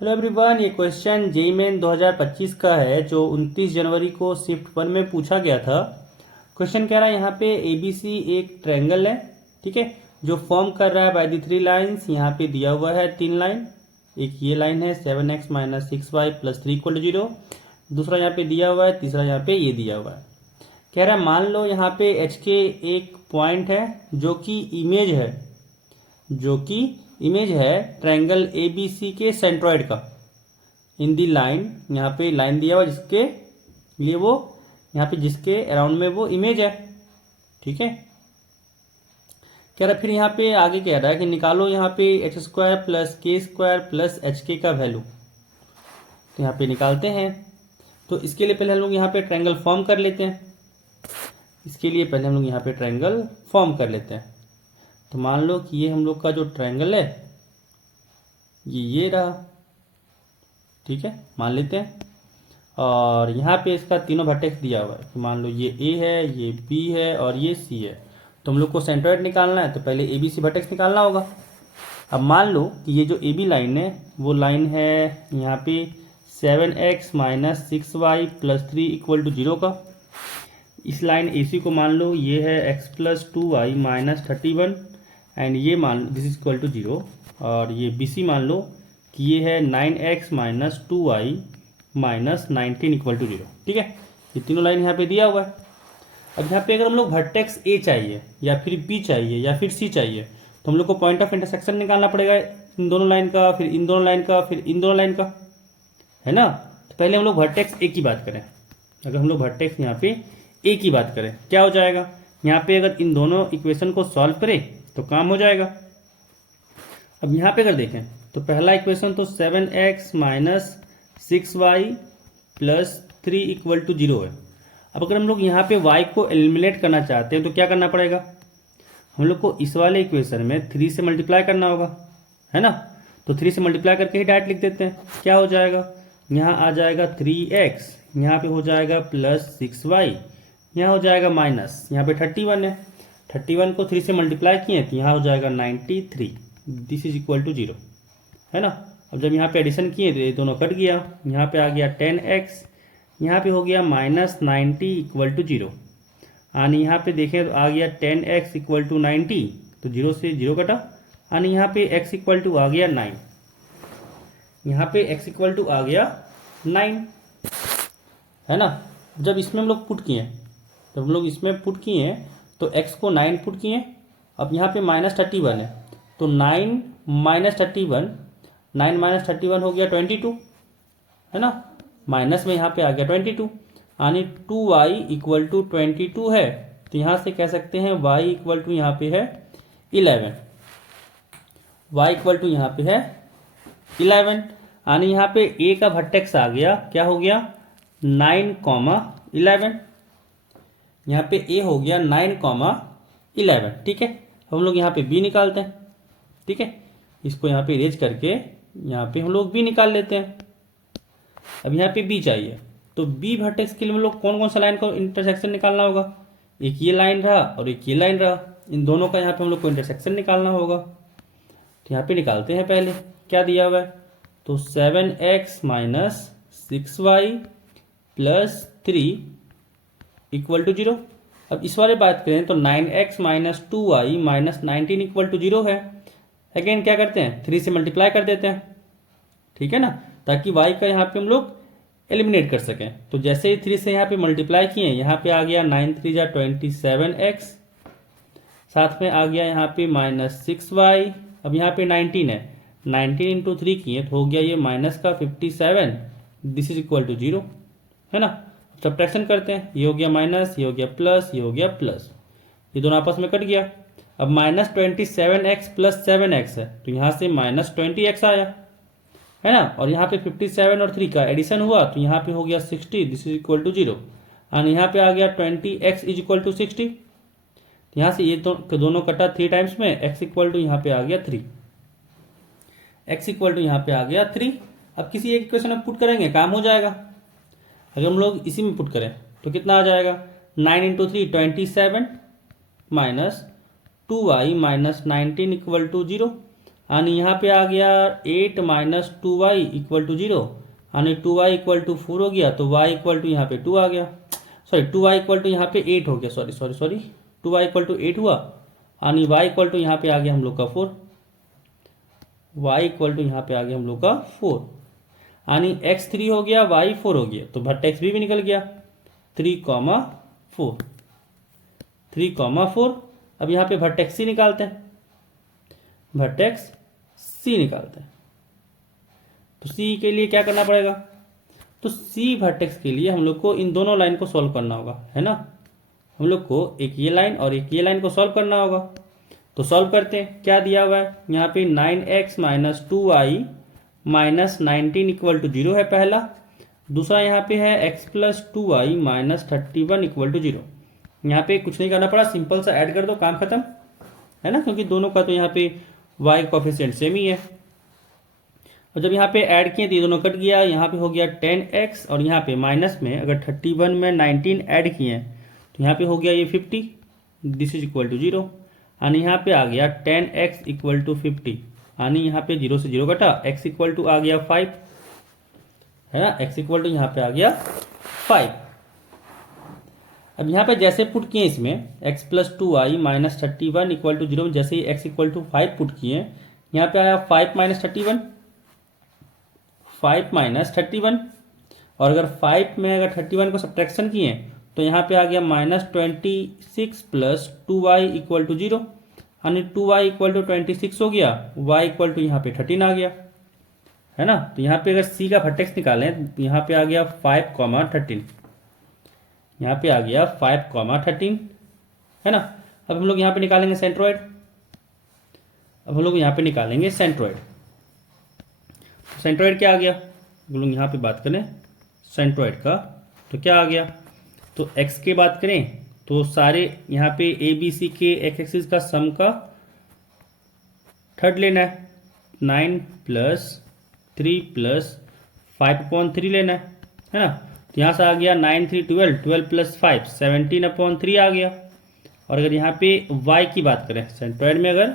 Hello everyone, ये question JEE main 2025 का है जो 29 जनवरी को शिफ्ट 1 में पूछा गया था। क्वेश्चन कह रहा है यहाँ पे एबीसी एक ट्रायंगल है, ठीक है, जो फॉर्म कर रहा है बाय द 3 लाइन्स। यहाँ पे दिया हुआ है 3 लाइन, एक ये लाइन है 7x - 6y + 3 = 0, दूसरा यहाँ पे दिया हुआ है, तीसरा यहाँ पे ये दिया हुआ है। कह रहा है मान लो यहाँ पे एच के एक पॉइंट है जो कि इमेज है ट्रायंगल ए बी सी के सेंट्रॉइड का इन दी लाइन। यहाँ पे लाइन दिया हुआ जिसके लिए वो यहाँ पे जिसके अराउंड में वो इमेज है, ठीक है। कह रहा फिर यहाँ पे आगे कह रहा है कि निकालो यहाँ पे h² + k² + hk का वैल्यू। तो यहाँ पे निकालते हैं। तो इसके लिए पहले हम लोग यहाँ पे ट्रायंगल फॉर्म कर लेते हैं। तो मान लो कि ये हम लोग का जो ट्रायंगल है ये रहा, ठीक है, मान लेते हैं। और यहाँ पे इसका तीनों वर्टेक्स दिया हुआ है कि मान लो ये ए है, ये बी है और ये सी है। तो हम लोग को सेंट्रॉइड निकालना है तो पहले ए बी सी वर्टेक्स निकालना होगा। अब मान लो कि ये जो ए बी लाइन है वो लाइन है यहाँ पे 7x - 6y + 3 = 0 का। इस लाइन ए सी को मान लो ये है x + 2y - 31 एंड ये मान लो दिस इज इक्वल टू 0। और ये बी सी मान लो कि ये है 9x - 2y - 19 = 0, ठीक है। ये तीनों लाइन यहाँ पे दिया हुआ है। अब यहाँ पे अगर हम लोग वर्टेक्स ए चाहिए या फिर बी चाहिए या फिर सी चाहिए तो हम लोग को पॉइंट ऑफ इंटरसेक्शन निकालना पड़ेगा इन दोनों लाइन का, फिर इन दोनों लाइन का, फिर इन दोनों लाइन का, है ना। तो पहले हम लोग वर्टेक्स ए की बात करें। अगर हम लोग वर्टेक्स यहाँ पे ए की बात करें क्या हो जाएगा, यहाँ पे अगर इन दोनों इक्वेशन को सॉल्व करें तो काम हो जाएगा। अब यहाँ पे अगर देखें तो पहला इक्वेशन तो 7x - 6y + 3 = 0 है। अब अगर हम लोग यहाँ पे y को एलिमिनेट करना चाहते हैं तो क्या करना पड़ेगा, हम लोग को इस वाले इक्वेशन में 3 से मल्टीप्लाई करना होगा, है ना। तो 3 से मल्टीप्लाई करके ही डायरेक्ट लिख देते हैं। क्या हो जाएगा, यहाँ आ जाएगा 3x, यहाँ पे हो जाएगा +6y, यहाँ हो जाएगा माइनस, यहाँ पे 31 है, 31 को 3 से मल्टीप्लाई किए तो यहाँ हो जाएगा 93, दिस इज इक्वल टू 0, है ना। अब जब यहाँ पे एडिशन किए तो ये दोनों कट गया, यहाँ पे आ गया 10x, यहाँ पे हो गया -90 = 0 यानी यहाँ पे देखें तो आ गया 10x = 90, तो 0 से 0 कटा यानी यहाँ पे x = आ गया 9, यहाँ पे x = आ गया 9, है ना। जब इसमें हम लोग पुट किए तो x को 9 पुट किए। अब यहाँ पे -31 है तो 9 - 31, 9 - 31 हो गया 22, है ना। माइनस में यहाँ पे आ गया 22 यानी 2y = 22 है। तो यहाँ से कह सकते हैं y = यहाँ पे है 11, y = यहाँ पे है 11 यानी यहाँ पे a का वर्टेक्स आ गया, क्या हो गया 9, 11। यहाँ पे a हो गया 9, 11, ठीक है। हम लोग यहाँ पे b निकालते हैं, ठीक है। इसको यहाँ पे इरेज करके यहाँ पे हम लोग b निकाल लेते हैं। अब यहाँ पे b चाहिए तो b वर्टेक्स के लिए हम लोग कौन कौन सा लाइन का इंटरसेक्शन निकालना होगा, एक ये लाइन रहा और एक ये लाइन रहा, इन दोनों का यहाँ पे हम लोग को इंटरसेक्शन निकालना होगा। तो यहाँ पे निकालते हैं। पहले क्या दिया हुआ है तो 7x - 6y + 3 = 0। अब इस वाले बात करें तो 9x - 2y - 19 = 0 है। अगेन क्या करते हैं 3 से मल्टीप्लाई कर देते हैं, ठीक है ना, ताकि y का यहाँ पे हम लोग एलिमिनेट कर सकें। तो जैसे ही 3 से यहाँ पे मल्टीप्लाई किए यहाँ पे आ गया 9 × 3 = 27x, साथ में आ गया यहाँ पे -6y। अब यहाँ पे 19 है, 19 × 3 किए तो हो गया ये माइनस का 57, दिस इज इक्वल टू 0, है ना। सब्ट्रैक्शन करते हैं, ये हो गया माइनस, ये हो गया प्लस, ये हो गया प्लस, ये दोनों आपस में कट गया। अब -27x + 7x है तो यहाँ से -20x आया, है ना। और यहाँ पे 57 और 3 का एडिशन हुआ तो यहाँ पे हो गया 60, दिस इज इक्वल टू 0 और यहाँ पे आ गया 20x = 60। यहाँ से ये दोनों कटा 3 टाइम्स में, x = यहाँ पे आ गया 3, x = यहाँ पे आ गया 3। अब किसी एक इक्वेशन में पुट करेंगे काम हो जाएगा। अगर हम लोग इसी में पुट करें तो कितना आ जाएगा 9 × 3 27 - 2y - 19 = 0 यानी यहाँ पे आ गया 8 माइनस 2y इक्वल टू 0, यानी 2y इक्वल टू 4 हो गया, तो y इक्वल टू यहाँ पे 2 आ गया, सॉरी 2y इक्वल टू यहाँ पे 8 हो गया, सॉरी 2y इक्वल टू 8 हुआ, यानी y इक्वल टू यहाँ पे आ गया हम लोग का 4, y इक्वल टू यहाँ पे आ गया हम लोग का 4, यानी x 3 हो गया, y 4 हो गया, तो वर्टेक्स भी निकल गया 3,4, 3,4। अब यहाँ पे वर्टेक्स सी निकालते हैं, वर्टेक्स सी निकालते हैं। तो सी के लिए क्या करना पड़ेगा, तो सी वर्टेक्स के लिए हम लोग को इन दोनों लाइन को सॉल्व करना होगा, है ना। हम लोग को एक ये लाइन और एक ये लाइन को सॉल्व करना होगा। तो सॉल्व करते हैं, क्या दिया हुआ है यहाँ पे 9x minus 2y minus 19 equal to 0 है पहला। दूसरा यहाँ पे है x plus 2y minus 31 equal to 0। यहाँ पे कुछ नहीं करना पड़ा, सिंपल सा ऐड कर दो, काम खत्म, है ना, क्योंकि दोनों का तो यहाँ पे y कोफिशिएंट सेम ही है। और जब यहाँ पे ऐड किए तो ये दोनों कट गया, यहाँ पे हो गया 10x और यहाँ पे माइनस में अगर 31 में 19 ऐड किए तो यहाँ पे हो गया ये 50, दिस इज इक्वल टू 0, यानी यहाँ पे आ गया 10x इक्वल टू 50, यानी यहाँ पे 0 से 0 कटा, x इक्वल टू आ गया 5, है ना, x इक्वल टू यहाँ पे आ गया 5। अब यहाँ पे जैसे पुट किए इसमें x plus 2y minus 31 equal to 0, जैसे ही x इक्वल टू 5 पुट किए, यहाँ पे आया 5 माइनस 31, 5 माइनस 31, और अगर 5 में अगर 31 को सब्ट्रैक्शन किए तो यहाँ पे आ गया minus 26 plus 2y equal to 0, यानी 2y इक्वल टू 26 हो गया, y इक्वल टू यहाँ पे 13 आ गया, है ना। तो यहाँ पे अगर c का वर्टेक्स निकालें तो यहाँ पे आ गया 5,13, यहाँ पे आ गया 5,13, है ना। अब हम लोग यहाँ पे निकालेंगे सेंट्रोइड, अब हम लोग यहाँ पे निकालेंगे सेंट्रोइड। सेंट्रोइड क्या आ गया, हम लोग यहाँ पे बात करें सेंट्रोइड का, तो क्या आ गया, तो x की बात करें तो सारे यहाँ पे ए बी सी के एक्स एक्सिस का सम का थर्ड लेना है, 9 प्लस 3 प्लस 5/3 लेना है ना। तो यहाँ से आ गया 9 3 12, 12 प्लस 5 17/3 आ गया। और अगर यहाँ पे y की बात करें सेंट्रोइड में, अगर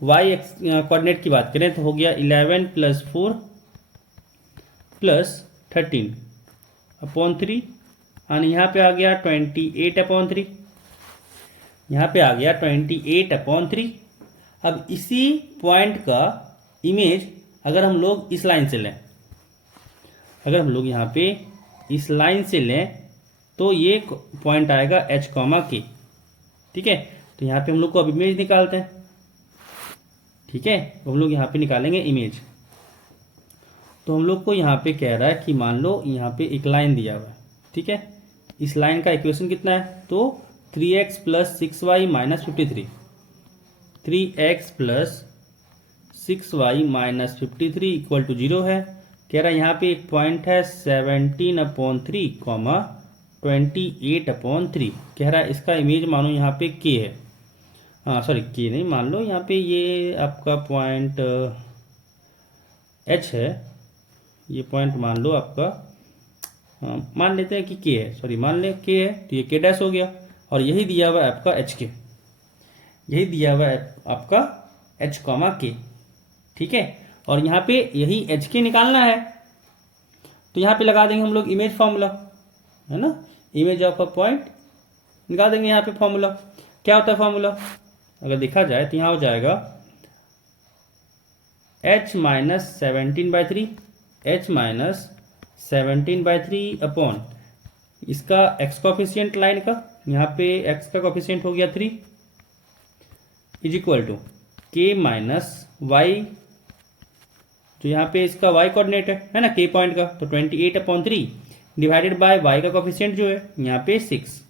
y कोऑर्डिनेट की बात करें तो हो गया 11 प्लस 4 प्लस 13/3, और यहाँ पे आ गया 28/3, यहाँ पे आ गया 28/3। अब इसी पॉइंट का इमेज अगर हम लोग इस लाइन से लें, अगर हम लोग यहाँ पे इस लाइन से लें तो ये पॉइंट आएगा h, k, ठीक है। तो यहाँ पे हम लोग को अब इमेज निकालते हैं, ठीक है। हम लोग यहाँ पे निकालेंगे इमेज। तो हम लोग को यहाँ पे कह रहा है कि मान लो यहाँ पे एक लाइन दिया हुआ है, ठीक है। इस लाइन का इक्वेशन कितना है, तो 3x plus 6y minus 53, 3x plus 6y minus 53 equal to 0 है। कह रहा है यहाँ पे एक पॉइंट है 17/3 कॉमा 28/3, कह रहा है इसका इमेज मानो यहाँ पे k है, हाँ सॉरी k नहीं, मान लो यहाँ पे ये आपका पॉइंट h है, ये पॉइंट मान लो आपका, मान लेते हैं कि k है, सॉरी मान ले k है, तो ये k डैश हो गया, और यही दिया हुआ है आपका h k, यही दिया हुआ है आपका h कॉमा k, ठीक है। और यहाँ पे यही h k निकालना है, तो यहाँ पे लगा देंगे हम लोग इमेज फार्मूला, है ना, इमेज ऑफ अ पॉइंट निकाल देंगे यहाँ पे फार्मूला। क्या होता है फार्मूला, अगर देखा जाए तो यहाँ हो जाएगा h minus 17/3, h minus 17/3 upon इसका x कोफिशिएंट लाइन का, यहाँ पे x का कोफिशिएंट हो गया 3, is equal to k minus y, तो यहाँ पे इसका y कोऑर्डिनेट है ना k पॉइंट का, तो 28/3 डिवाइडेड बाय y का कोफिशिएंट जो है यहाँ पे 6,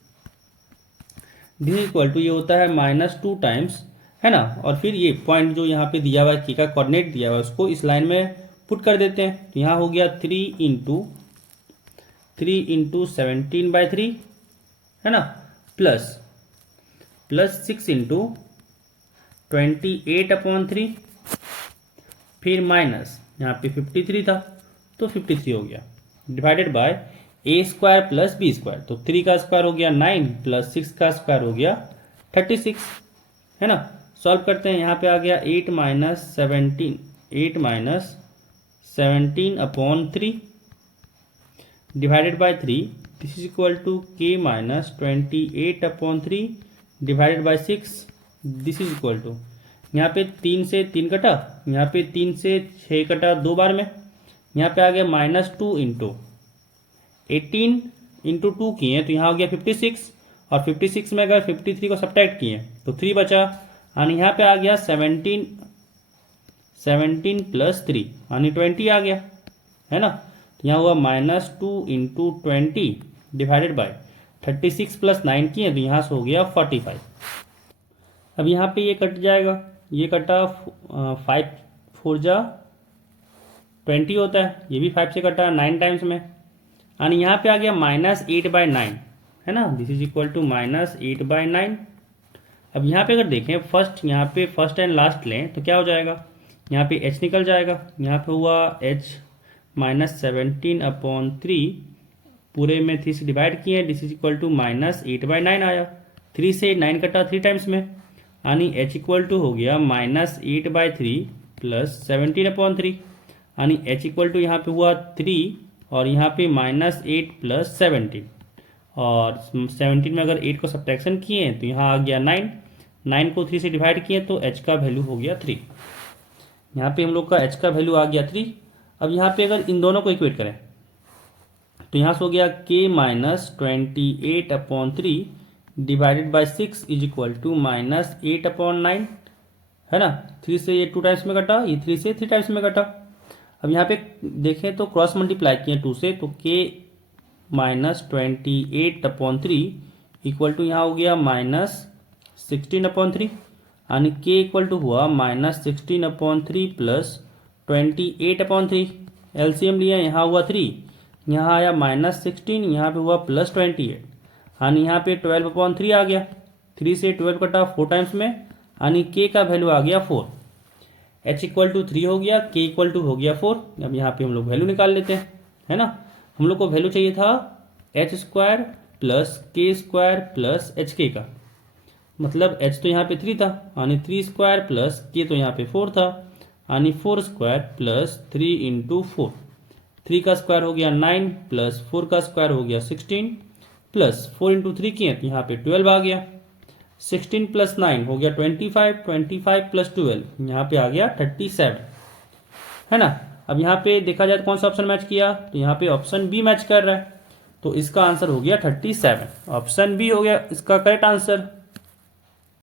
दिस इक्वल टू ये होता है -2 टाइम्स, है ना। और फिर ये पॉइंट जो यहाँ पे दिया हुआ है k का कोऑर्डिनेट दिया हुआ है उसको इस लाइन में पुट कर देते हैं, तो यहाँ हो गया 3 इंटू 17/3, है ना, प्लस 6 इंटू 28/3, फिर माइनस यहाँ पे 53 था तो 53 हो गया, divided by a² plus b², तो 3 का स्क्वायर हो गया 9 प्लस 6 का स्क्वायर हो गया 36, है ना, सॉल्व करते हैं। यहाँ पे आ गया 8 minus 17 upon 3 divided by 3, this is equal to k minus 28 upon 3 divided by 6, this is equal to, यहाँ पे 3 से 3 कटा, यहाँ पे 3 से 6 कटा 2 बार में, यहाँ पे आ गया -2 इंटू 18 इंटू 2 किए तो यहाँ हो गया 56, और 56 में अगर 53 को सब्ट्रैक्ट किए तो 3 बचा, यानी यहाँ पे आ गया 17 प्लस 3 यानी 20 आ गया, है ना। तो यहाँ हुआ -2 इंटू 20 डिवाइडेड बाय 36 प्लस 9 किए तो यहाँ से हो गया 45। अब यहाँ पे ये कट जाएगा, ये कटा 5 4 जा 20 होता है, ये भी 5 से कटा 9 टाइम्स में, यानी यहाँ पे आ गया -8/9, है ना। This is equal to -8/9। अब यहाँ पे अगर देखें फर्स्ट, यहाँ पे फर्स्ट एंड लास्ट लें तो क्या हो जाएगा, यहाँ पे h निकल जाएगा, यहाँ पे हुआ h -17 अपॉन 3 पूरे में 3 से डिवाइड किए, दिस इज इक्वल टू -8/9 आया, 3 से 9 कटा 3 टाइम्स में, यानी h इक्वल टू हो गया -8/3 प्लस 17 अपॉन 3, यानी h इक्वल टू यहाँ पे हुआ 3 और यहाँ पे -8 प्लस 17, और 17 में अगर 8 को सब्ट्रैक्शन किए तो यहाँ आ गया 9, 9 को 3 से डिवाइड किए तो h का वैल्यू हो गया 3। यहाँ पे हम लोग का h का वैल्यू आ गया 3। अब यहाँ पे अगर इन दोनों को इक्वेट करें तो यहाँ से हो गया k minus 28 upon 3 divided by 6 is equal to -8 upon 9, है ना। 3 से ये 2 टाइम्स में कटा, ये 3 से 3 टाइम्स में कटा। अब यहाँ पे देखें तो क्रॉस मल्टीप्लाई किए 2 से, तो k minus 28 upon 3 equal to यहाँ हो गया -16 अपॉन 3, यानी k इक्वल टू हुआ -16 अपॉन 3 प्लस 28 अपॉन 3। एलसीएम लिया, यहाँ हुआ 3, यहाँ आया -16, यहाँ पे हुआ प्लस 28, यानी यहाँ पे 12 अपॉन 3 आ गया, 3 से 12 कटा 4 टाइम्स में, यानी k का वैल्यू आ गया 4। h इक्वल टू 3 हो गया, k इक्वल टू हो गया 4। अब यहाँ पे हम लोग वैल्यू निकाल लेते हैं, है ना। हम लोग को वैल्यू चाहिए था h² plus k² plus hk का, मतलब h तो यहाँ पे 3 था, यानी 3² प्लस k तो यहाँ पे 4 था, यानी 4² प्लस 3 इंटू 4, 3 का स्क्वायर हो गया 9 प्लस 4 का स्क्वायर हो गया 16 प्लस 4 इंटू 3 किए तो यहाँ पे 12 आ गया, 16 प्लस 9 हो गया 25, 25 प्लस 12 यहाँ पे आ गया 37, है ना। अब यहाँ पे देखा जाए तो कौन सा ऑप्शन मैच किया, तो यहाँ पे ऑप्शन बी मैच कर रहा है, तो इसका आंसर हो गया 37, ऑप्शन बी हो गया इसका करेक्ट आंसर।